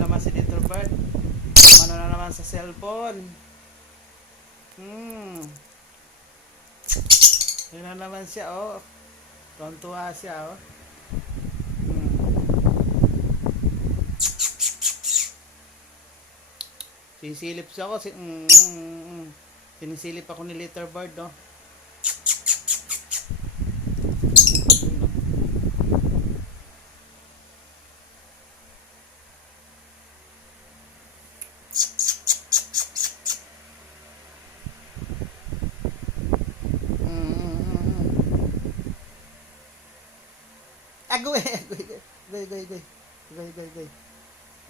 naman si Little Bird. Ano na naman sa cellphone. Hmm. Yun na naman siya, oh. Tontuwa siya, oh. Hmm. Sisilip siya ako. Mm, mm. Sinisilip ako ni Little Bird, no? Mm, mm, mm, mm. Agoy, agoy, agoy, agoy, agoy, agoy, agoy, agoy,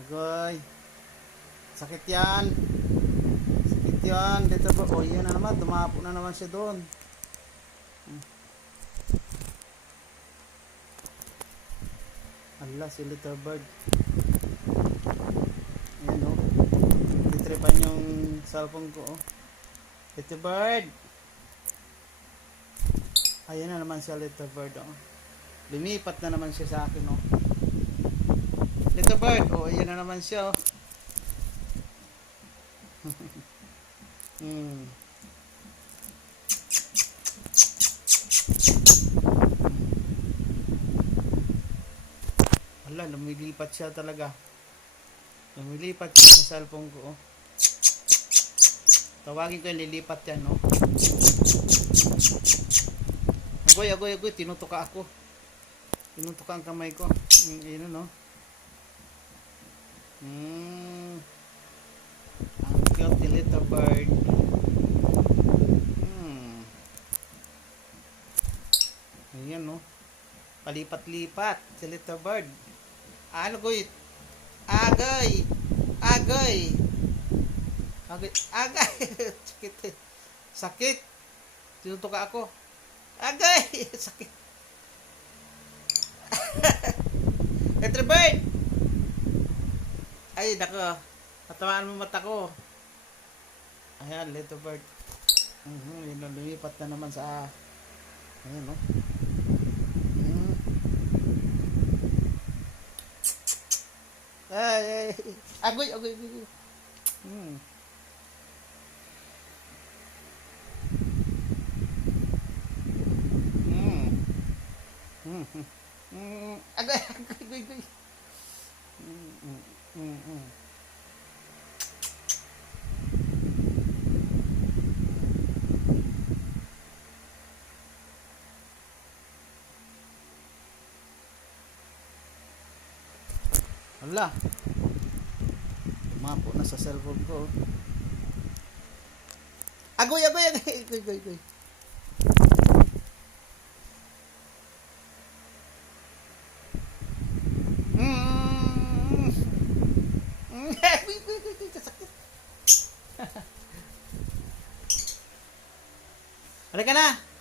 agoy. Sakit yan. Sakit yan. Dito ba? Oh, yan na naman. Tumapo na naman siya doon. Hmm. Ala, si Little Bird. Ayan oh. Titripan yung cellphone ko oh. Little Bird. Ayan na naman siya Little Bird oh. Lumipat na naman siya sa akin oh. Little Bird, oh, ayan na naman siya oh. hmm. Wala, lumilipat siya talaga. Lumilipat siya sa cellphone ko. Oh. Tawagin ko yung lilipat yan, no? Agoy, agoy, agoy, tinutuka ako. Tinutuka ang kamay ko. Mm, yun, no? Mm. Ang cute little bird. Hmm. Ayan, no? Palipat-lipat si little bird. Ano ko Agay! Agay! Agay! Sakit. Sakit! Tinutuka ako. Agay! Sakit! Little bird! Ay, nako. Natamaan mo mata ko. Ayan, little bird. Mhm, yun na, lumipat na naman sa... Ayan, no? Mhm. Ay, ay, ay. Agoy, agoy, agoy. Hmm. Hmm. mm, agay, agay, agay, agay. Mm. Wala. Tumapo na sa cellphone ko. Agoy, agoy, agoy, agoy, agoy. agoy. Halika na!